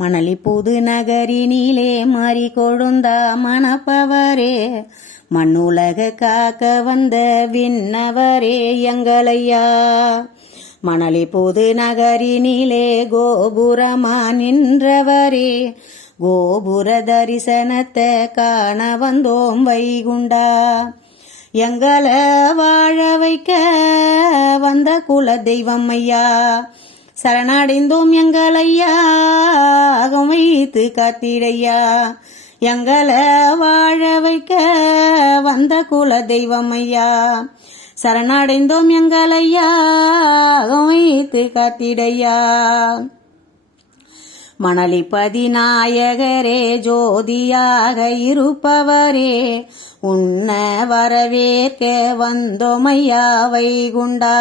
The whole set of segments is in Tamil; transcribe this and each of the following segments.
மணலி புது நகரினிலே மாறி கொழுந்தா மணப்பவரே. மண்ணுலக காக்க வந்த விண்ணவரே எங்களையா. மணலி புது நகரினிலே கோபுரமா நின்றவரே. கோபுர தரிசனத்தை காண வந்தோம் வைகுண்டா. எங்களை வாழ வைக்க வந்த குல தெய்வம் ஐயா. சரணடைந்தோம் எங்களையா? அகம் வைத்து காத்திரையா எங்களை வாழ வைக்க வந்த குல தெய்வம் ஐயா சரணடைந்தோம் எங்களையா? அகம் வைத்து காத்திடையா? மணலிப்பதி நாயகரே ஜோதியாக இருப்பவரே உன்ன வரவேற்க வந்தோமையா வைகுண்டா.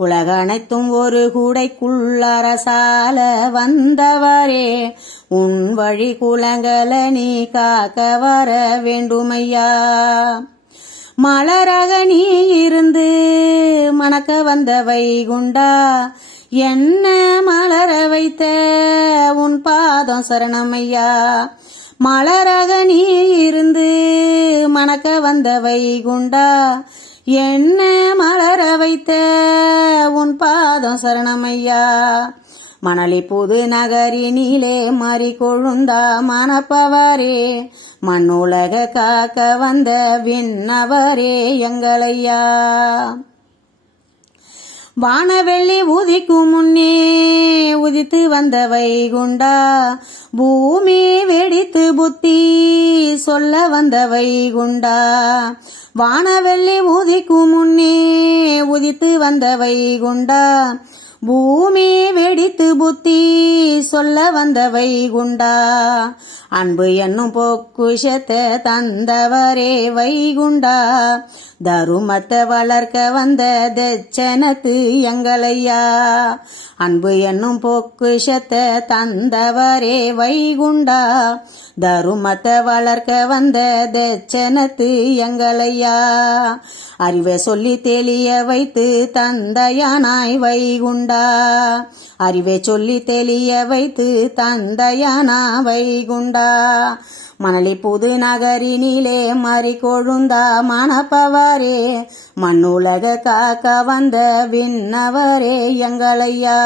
உலகனைத்தும் ஒரு கூடைக்குள்ளரசால வந்தவரே உன் வழி குலங்கள நீ காக்க வர வேண்டுமையா? மலரக நீ இருந்து மணக்க வந்த வைகுண்டா என்ன மலர வைத்த உன் பாதம் சரணமையா? மலரக நீ இருந்து மணக்க வந்த வைகுண்டா என்ன மலர வைத்த? உன் பாதம் சரணமையா? மணலி புது நகரினிலே மாறி கொழுந்தா மணப்பவரே. மண்ணுலக காக்க வந்த விண்ணவரே எங்களையா? வானவெள்ளி உதிக்கும் முன்னே உதித்து வந்த வைகுண்டா. பூமி வெடித்து புத்தி சொல்ல வந்த வைகுண்டா வானவெள்ளி உதிக்கும் முன்னே உதித்து வந்த வைகுண்டா பூமி வெடித்து புத்தி சொல்ல வந்த வைகுண்டா அன்பு என்னும் பொக்குஷத்தை தந்தவரே வைகுண்டா. தருமத்தை வளர்க்க வந்த தச்சனத்து எங்களையா. அன்பு என்னும் பொக்குஷத்தை தந்தவரே வைகுண்டா. தருமத்தை வளர்க்க வந்த தச்சனத்து எங்களையா. அறிவை சொல்லி தெளிய வைத்து தந்தையானாய் வைகுண்டா. அறிவை சொல்லி தெளிய வைத்து தந்தையானா வைகுண்டா மணலி புது நகரினிலே மறி கொழுந்தா மணப்பவரே. மண்ணுலக காக்க வந்த விண்ணவரே எங்களையா.